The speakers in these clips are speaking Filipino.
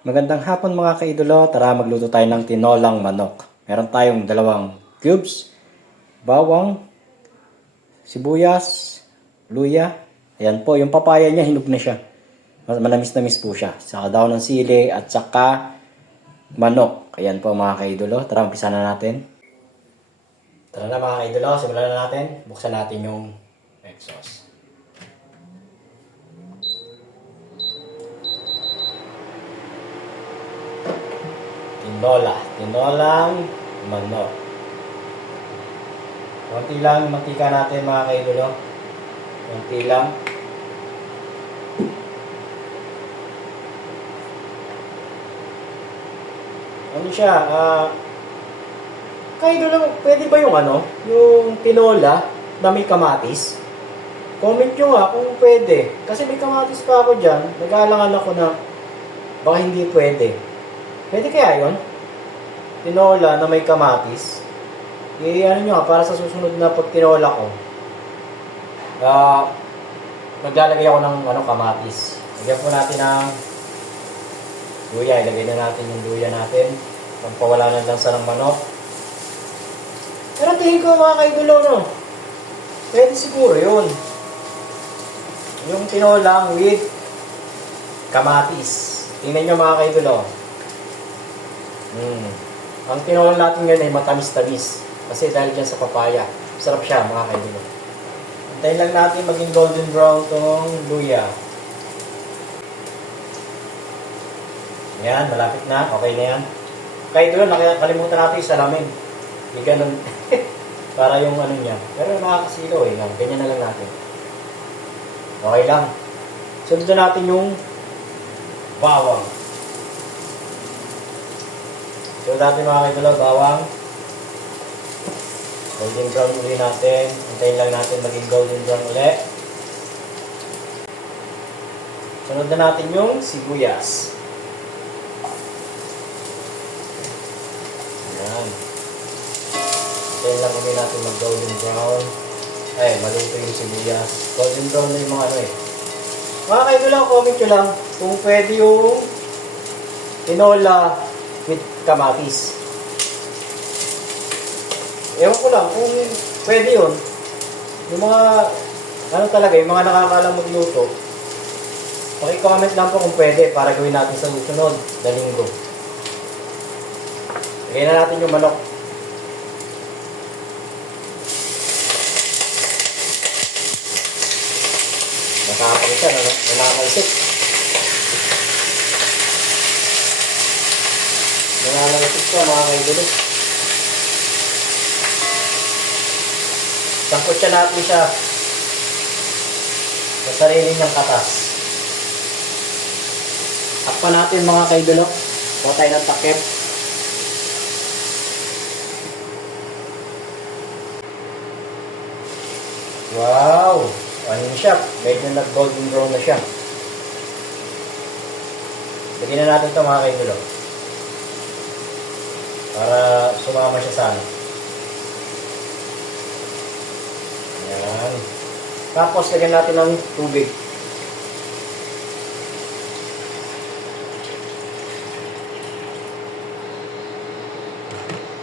Magandang hapon mga kaidolo, tara magluto tayo ng tinolang manok. Meron tayong 2 cubes, bawang, sibuyas, luya. Ayan po, yung papaya niya hinog na siya. Manamis-namis po siya. Saka daon ng sili at saka manok. Ayan po mga kaidolo, tara umpisa na natin. Tara na mga kaidolo, simulan na natin. Buksan natin yung egg sauce. Tinolang manok. Konti lang mantika natin mga kaidolo. Konti lang. Ano siya? Kaidolo, pwede ba yung yung tinola na may kamatis? Comment nyo nga kung pwede. Kasi may kamatis pa ako dyan. Nag-aalangan ako na baka hindi pwede. Pwede kaya yun? Tinola na may kamatis. Ano nyo para sa susunod na pag tinola ko, maglalagay ako ng kamatis. Lagyan po natin ng luya. Ilagay na natin yung luya natin. Pampawala ng lansa ng manok. Pero tingin ko mga kaidolo, no? Pwede siguro yun. Yung tinolang with kamatis. Tingnan nyo mga kaidolo. Ang tinola natin ngayon ay matamis-tamis. Kasi dahil dyan sa papaya. Sarap siya mga kaidolo. Antayin lang natin maging golden brown tong luya. Yan, malapit na. Okay na yan. Kaidolo, nakalimutan natin yung salamin. Hindi ganun. Para yung niya. Pero nakakasilo eh. Ganyan na lang natin. Okay lang. Sunod na natin yung bawang. So natin mga kaidolo, bawang. Golden brown ulit natin. Antayin lang natin maging golden brown ulit. Sunod na natin yung sibuyas. Ayan. Antayin lang ulit natin mag golden brown. Ay, maluto yung sibuyas. Golden brown na yung mga Mga kaidolo, comment nyo lang kung pwede yung tinola with kamatis. Ewan ko lang kung pwede yun. Yung mga, talaga, yung mga nakakalang magluto, paki-comment lang po kung pwede para gawin natin sa susunod na linggo. Lagyan na natin yung manok. Nakakapag siya, nanakalsik. Nanakalsik siya mga kaidolo. Sangkot siya natin siya sa sarili niyang katas. Takpan natin mga kaidolo. Kuha tayo ng takip. Wow! Ano siya? Medyo nag-golden brown na siya. Lagyan na natin ito mga kaidolo. Para sumama siya sa Ayan. Tapos, lagyan natin ng tubig.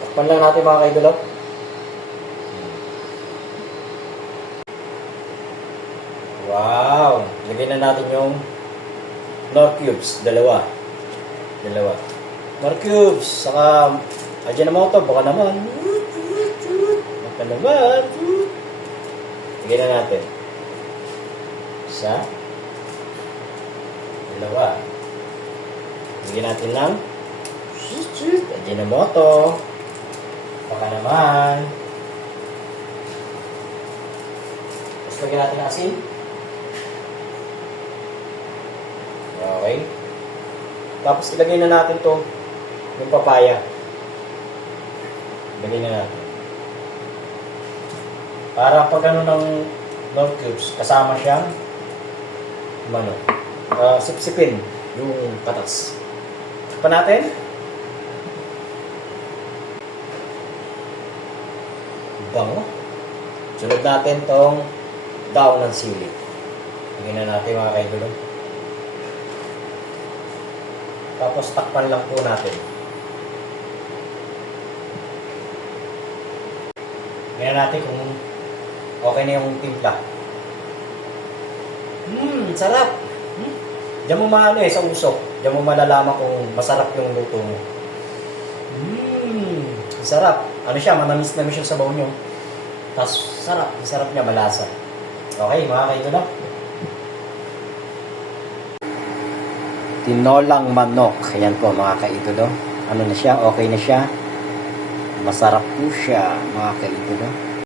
Takpan lang natin mga kaidolo. Wow! Lagyan na natin yung nor cubes. Dalawa. Nor cubes. Saka, Ajinomoto. Baka naman. Lagyan na natin. Isa. Dalawa. Lagyan natin ng Ajinomoto. Baka naman. Tapos lagyan natin ng asin. Okay. Tapos ilagay na natin to yung papaya. Ilagay na natin. Para pag ng nor cubes, kasama siyang sipsipin yung katas. Pa natin. Bango. Sunod natin tong daon ng sili. Lagyan na natin mga kaidolo. Tapos takpan lang po natin. Ngayon natin kung okay na yung timpla. Sarap! Diyan mo maano sa usok. Diyan mo malalaman kung masarap yung luto mo. Sarap. Ano siya, manamis-namis yung sabaw nyo. Tapos sarap. Sarap niya, malasa. Okay, mga kaidolo. Tinolang manok. Ayan po, mga kaidolo. Ano na siya? Okay na siya. Masarap po siya, mga kaidolo.